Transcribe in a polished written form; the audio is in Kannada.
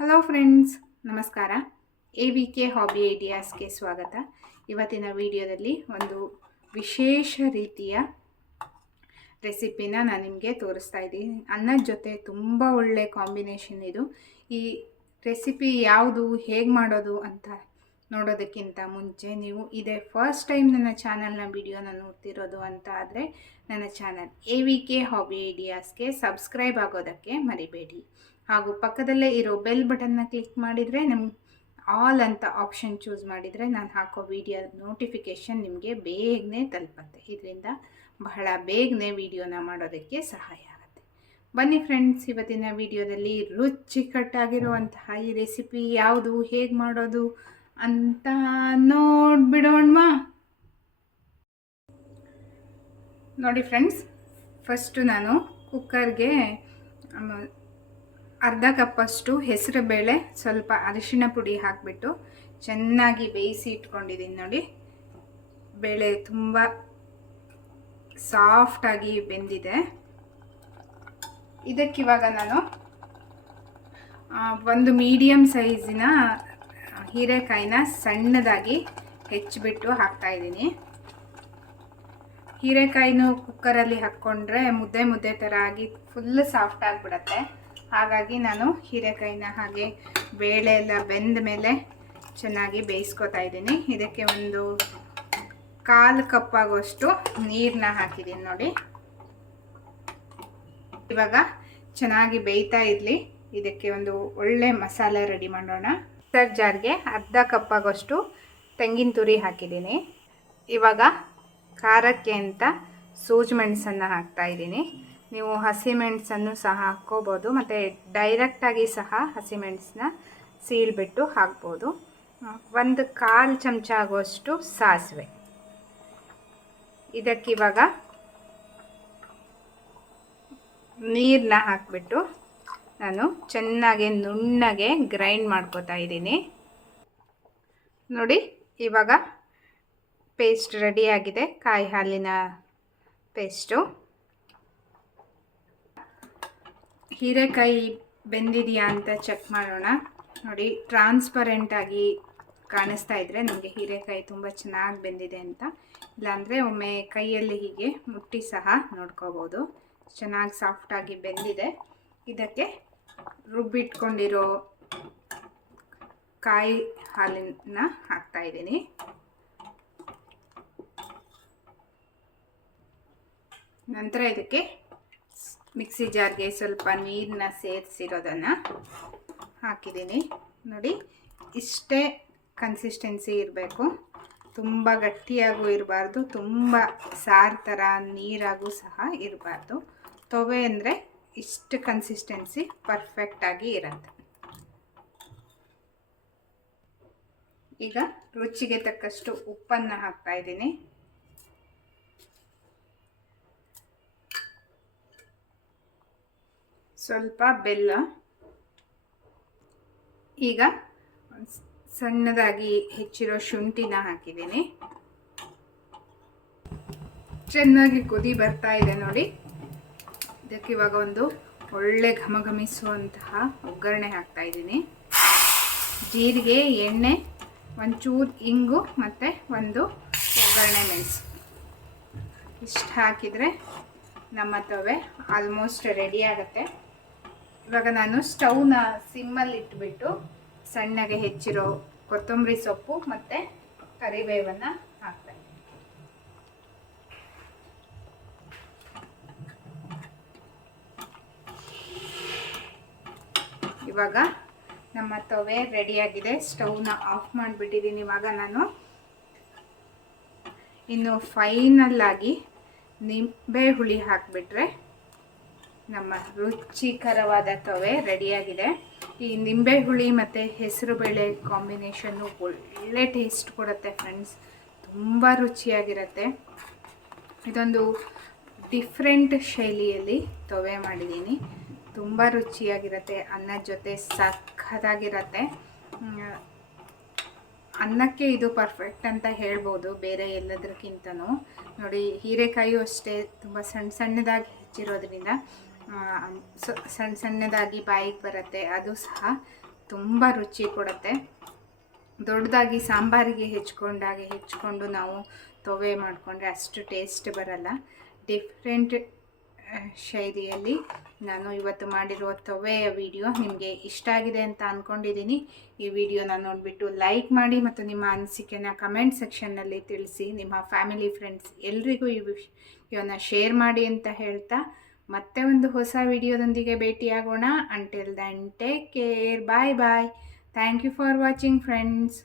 ಹಲೋ ಫ್ರೆಂಡ್ಸ್, ನಮಸ್ಕಾರ. AVK ಹಾಬಿ ಐಡಿಯಾಸ್ಗೆ ಸ್ವಾಗತ. ಇವತ್ತಿನ ವಿಡಿಯೋದಲ್ಲಿ ಒಂದು ವಿಶೇಷ ರೀತಿಯ ರೆಸಿಪಿನ ನಾನು ನಿಮಗೆ ತೋರಿಸ್ತಾ ಇದ್ದೀನಿ. ಅನ್ನದ ಜೊತೆ ತುಂಬ ಒಳ್ಳೆ ಕಾಂಬಿನೇಷನ್ ಇದು. ಈ ರೆಸಿಪಿ ಯಾವುದು, ಹೇಗೆ ಮಾಡೋದು ಅಂತ ನೋಡೋದಕ್ಕಿಂತ ಮುಂಚೆ ನೀವು ಇದೇ ಫಸ್ಟ್ ಟೈಮ್ ನನ್ನ ಚಾನಲ್ನ ವಿಡಿಯೋನ ನೋಡ್ತಿರೋದು ಅಂತ ಆದರೆ ನನ್ನ ಚಾನಲ್ AVK ಹಾಬಿ ಐಡಿಯಾಸ್ಗೆ ಸಬ್ಸ್ಕ್ರೈಬ್ ಆಗೋದಕ್ಕೆ ಮರಿಬೇಡಿ. ಹಾಗೂ ಪಕ್ಕದಲ್ಲೇ ಇರೋ ಬೆಲ್ ಬಟನ್ನ ಕ್ಲಿಕ್ ಮಾಡಿದರೆ ಆಲ್ ಅಂತ ಆಪ್ಷನ್ ಚೂಸ್ ಮಾಡಿದರೆ ನಾನು ಹಾಕೋ ವಿಡಿಯೋ ನೋಟಿಫಿಕೇಷನ್ ನಿಮಗೆ ಬೇಗನೆ ತಲುಪುತ್ತೆ. ಇದರಿಂದ ಬಹಳ ಬೇಗನೆ ವಿಡಿಯೋನ ಮಾಡೋದಕ್ಕೆ ಸಹಾಯ ಆಗುತ್ತೆ. ಬನ್ನಿ ಫ್ರೆಂಡ್ಸ್, ಇವತ್ತಿನ ವಿಡಿಯೋದಲ್ಲಿ ರುಚಿಕಟ್ಟಾಗಿರುವಂತಹ ಈ ರೆಸಿಪಿ ಯಾವುದು, ಹೇಗೆ ಮಾಡೋದು ಅಂತ ನೋಡ್ಬಿಡೋಣವಾ. ನೋಡಿ ಫ್ರೆಂಡ್ಸ್, ಫಸ್ಟು ನಾನು ಕುಕ್ಕರ್ಗೆ ಅರ್ಧ ಕಪ್ಪಷ್ಟು ಹೆಸರು ಬೇಳೆ, ಸ್ವಲ್ಪ ಅರಿಶಿಣ ಪುಡಿ ಹಾಕಿಬಿಟ್ಟು ಚೆನ್ನಾಗಿ ಬೇಯಿಸಿ ಇಟ್ಕೊಂಡಿದ್ದೀನಿ. ನೋಡಿ, ಬೇಳೆ ತುಂಬ ಸಾಫ್ಟಾಗಿ ಬೆಂದಿದೆ. ಇದಕ್ಕಿವಾಗ ನಾನು ಒಂದು ಮೀಡಿಯಮ್ ಸೈಜಿನ ಹೀರೆಕಾಯಿನ ಸಣ್ಣದಾಗಿ ಹೆಚ್ಚಿಬಿಟ್ಟು ಹಾಕ್ತಾಯಿದ್ದೀನಿ. ಹೀರೆಕಾಯಿನೂ ಕುಕ್ಕರಲ್ಲಿ ಹಾಕ್ಕೊಂಡ್ರೆ ಮುದ್ದೆ ಮುದ್ದೆ ಥರ ಆಗಿ ಫುಲ್ ಸಾಫ್ಟ್ ಆಗಿಬಿಡತ್ತೆ. ಹಾಗಾಗಿ ನಾನು ಹೀರೆಕಾಯಿನ ಹಾಗೆ ಬೇಳೆ ಎಲ್ಲ ಬೆಂದ ಮೇಲೆ ಚೆನ್ನಾಗಿ ಬೇಯಿಸ್ಕೊತಾ ಇದ್ದೀನಿ. ಇದಕ್ಕೆ ಒಂದು 1/4 ಕಪ್ ಆಗೋಷ್ಟು ನೀರನ್ನ ಹಾಕಿದ್ದೀನಿ. ನೋಡಿ, ಇವಾಗ ಚೆನ್ನಾಗಿ ಬೇಯ್ತಾ ಇರಲಿ. ಇದಕ್ಕೆ ಒಂದು ಒಳ್ಳೆ ಮಸಾಲೆ ರೆಡಿ ಮಾಡೋಣ. ಮಿಕ್ಸರ್ ಜಾರ್ಗೆ ಅರ್ಧ ಕಪ್ ಆಗೋಷ್ಟು ತೆಂಗಿನ ತುರಿ ಹಾಕಿದ್ದೀನಿ. ಇವಾಗ ಖಾರಕ್ಕೆ ಅಂತ ಸೂಜಿ ಮೆಣಸನ್ನು ಹಾಕ್ತಾಯಿದ್ದೀನಿ. ನೀವು ಹಸಿಮೆಣಸನ್ನು ಸಹ ಹಾಕ್ಕೋಬೋದು, ಮತ್ತು ಡೈರೆಕ್ಟಾಗಿ ಸಹ ಹಸಿಮೆಣಸನ್ನ ಸೀಳ್ಬಿಟ್ಟು ಹಾಕ್ಬೋದು. ಒಂದು 1/4 ಚಮಚ ಆಗುವಷ್ಟು ಸಾಸಿವೆ. ಇದಕ್ಕಿವಾಗ ನೀರನ್ನ ಹಾಕಿಬಿಟ್ಟು ನಾನು ಚೆನ್ನಾಗಿ ನುಣ್ಣಗೆ ಗ್ರೈಂಡ್ ಮಾಡ್ಕೋತಾ ಇದ್ದೀನಿ. ನೋಡಿ, ಇವಾಗ ಪೇಸ್ಟ್ ರೆಡಿಯಾಗಿದೆ, ಕಾಯಿ ಹಾಲಿನ ಪೇಸ್ಟು. ಹೀರೆಕಾಯಿ ಬೆಂದಿದೆಯಾ ಅಂತ ಚೆಕ್ ಮಾಡೋಣ. ನೋಡಿ, ಟ್ರಾನ್ಸ್ಪರೆಂಟಾಗಿ ಕಾಣಿಸ್ತಾ ಇದ್ದರೆ ನಿಮಗೆ ಹೀರೆಕಾಯಿ ತುಂಬ ಚೆನ್ನಾಗಿ ಬೆಂದಿದೆ ಅಂತ. ಇಲ್ಲಾಂದರೆ ಒಮ್ಮೆ ಕೈಯಲ್ಲಿ ಹೀಗೆ ಮುಟ್ಟಿ ಸಹ ನೋಡ್ಕೋಬೋದು. ಚೆನ್ನಾಗಿ ಸಾಫ್ಟಾಗಿ ಬೆಂದಿದೆ. ಇದಕ್ಕೆ ರುಬ್ಬಿಟ್ಕೊಂಡಿರೋ ಕಾಯಿ ಹಾಲನ್ನು ಹಾಕ್ತಾಯಿದ್ದೀನಿ. ನಂತರ ಇದಕ್ಕೆ ಮಿಕ್ಸಿ ಜಾರ್ಗೆ ಸ್ವಲ್ಪ ನೀರನ್ನ ಸೇರಿಸಿರೋದನ್ನು ಹಾಕಿದ್ದೀನಿ. ನೋಡಿ, ಇಷ್ಟೇ ಕನ್ಸಿಸ್ಟೆನ್ಸಿ ಇರಬೇಕು. ತುಂಬ ಗಟ್ಟಿಯಾಗೂ ಇರಬಾರ್ದು, ತುಂಬ ಸಾರು ಥರ ನೀರಾಗೂ ಸಹ ಇರಬಾರ್ದು. ತೊವೆ ಅಂದರೆ ಇಷ್ಟು ಕನ್ಸಿಸ್ಟೆನ್ಸಿ ಪರ್ಫೆಕ್ಟಾಗಿ ಇರುತ್ತೆ. ಈಗ ರುಚಿಗೆ ತಕ್ಕಷ್ಟು ಉಪ್ಪನ್ನು ಹಾಕ್ತಾಯಿದ್ದೀನಿ. ಸ್ವಲ್ಪ ಬೆಲ್ಲ. ಈಗ ಸಣ್ಣದಾಗಿ ಹೆಚ್ಚಿರೋ ಶುಂಠಿನ ಹಾಕಿದ್ದೀನಿ. ಚೆನ್ನಾಗಿ ಕುದಿ ಬರ್ತಾ ಇದೆ. ನೋಡಿ, ಇದಕ್ಕೆ ಇವಾಗ ಒಂದು ಒಳ್ಳೆ ಘಮಘಮಿಸುವಂತಹ ಒಗ್ಗರಣೆ ಹಾಕ್ತಾಯಿದ್ದೀನಿ. ಜೀರಿಗೆ, ಎಣ್ಣೆ, ಒಂಚೂರು ಇಂಗು ಮತ್ತು ಒಂದು ಒಗ್ಗರಣೆ ಮೆಣಸು ಇಷ್ಟು ಹಾಕಿದರೆ ನಮ್ಮ ತವೆ ಆಲ್ಮೋಸ್ಟ್ ರೆಡಿ ಆಗುತ್ತೆ. ಇವಾಗ ನಾನು ಸ್ಟವ್ನ ಸಿಮ್ಮಲ್ಲಿ ಇಟ್ಬಿಟ್ಟು ಸಣ್ಣಗೆ ಹೆಚ್ಚಿರೋ ಕೊತ್ತಂಬರಿ ಸೊಪ್ಪು ಮತ್ತು ಕರಿಬೇವನ್ನು ಹಾಕ್ತೀನಿ. ಇವಾಗ ನಮ್ಮ ತವೆ ರೆಡಿಯಾಗಿದೆ. ಸ್ಟವ್ನ ಆಫ್ ಮಾಡಿಬಿಟ್ಟಿದ್ದೀನಿ. ಇವಾಗ ನಾನು ಇನ್ನು ಫೈನಲ್ಲಾಗಿ ನಿಂಬೆ ಹುಳಿ ಹಾಕಿಬಿಟ್ರೆ ನಮ್ಮ ರುಚಿಕರವಾದ ತವೆ ರೆಡಿಯಾಗಿದೆ. ಈ ನಿಂಬೆ ಹುಳಿ ಮತ್ತು ಹೆಸರುಬೇಳೆ ಕಾಂಬಿನೇಷನ್ನು ಒಳ್ಳೆ ಟೇಸ್ಟ್ ಕೊಡುತ್ತೆ ಫ್ರೆಂಡ್ಸ್. ತುಂಬ ರುಚಿಯಾಗಿರುತ್ತೆ. ಇದೊಂದು ಡಿಫ್ರೆಂಟ್ ಶೈಲಿಯಲ್ಲಿ ತವೆ ಮಾಡಿದ್ದೀನಿ. ತುಂಬ ರುಚಿಯಾಗಿರುತ್ತೆ. ಅನ್ನದ ಜೊತೆ ಸಖತ್ತಾಗಿರುತ್ತೆ. ಅನ್ನಕ್ಕೆ ಇದು ಪರ್ಫೆಕ್ಟ್ ಅಂತ ಹೇಳ್ಬೋದು, ಬೇರೆ ಎಲ್ಲದಕ್ಕಿಂತನೂ. ನೋಡಿ, ಹೀರೆಕಾಯಿಯೂ ಅಷ್ಟೇ ತುಂಬ ಸಣ್ಣ ಸಣ್ಣದಾಗಿ ಹೆಚ್ಚಿರೋದ್ರಿಂದ ಸಣ್ಣ ಸಣ್ಣದಾಗಿ ಬಾಯಿಗೆ ಬರುತ್ತೆ. ಅದು ಸಹ ತುಂಬ ರುಚಿ ಕೊಡುತ್ತೆ. ದೊಡ್ಡದಾಗಿ ಸಾಂಬಾರಿಗೆ ಹೆಚ್ಕೊಂಡು ನಾವು ತೊವೆ ಮಾಡಿಕೊಂಡ್ರೆ ಅಷ್ಟು ಟೇಸ್ಟ್ ಬರಲ್ಲ. ಡಿಫ್ರೆಂಟ್ ಶೈಲಿಯಲ್ಲಿ ನಾನು ಇವತ್ತು ಮಾಡಿರುವ ತೊವೆಯ ವಿಡಿಯೋ ನಿಮಗೆ ಇಷ್ಟ ಆಗಿದೆ ಅಂತ ಅಂದ್ಕೊಂಡಿದ್ದೀನಿ. ಈ ವಿಡಿಯೋನ ನೋಡಿಬಿಟ್ಟು ಲೈಕ್ ಮಾಡಿ ಮತ್ತು ನಿಮ್ಮ ಅನಿಸಿಕೆನ ಕಮೆಂಟ್ ಸೆಕ್ಷನ್ನಲ್ಲಿ ತಿಳಿಸಿ. ನಿಮ್ಮ ಫ್ಯಾಮಿಲಿ ಫ್ರೆಂಡ್ಸ್ ಎಲ್ರಿಗೂ ಈ ವಿಡಿಯೋನ ಶೇರ್ ಮಾಡಿ ಅಂತ ಹೇಳ್ತಾ ಮತ್ತೆ ಒಂದು ಹೊಸ ವಿಡಿಯೋದೊಂದಿಗೆ ಭೇಟಿಯಾಗೋಣ. Until then take care, bye bye. Thank you for watching friends.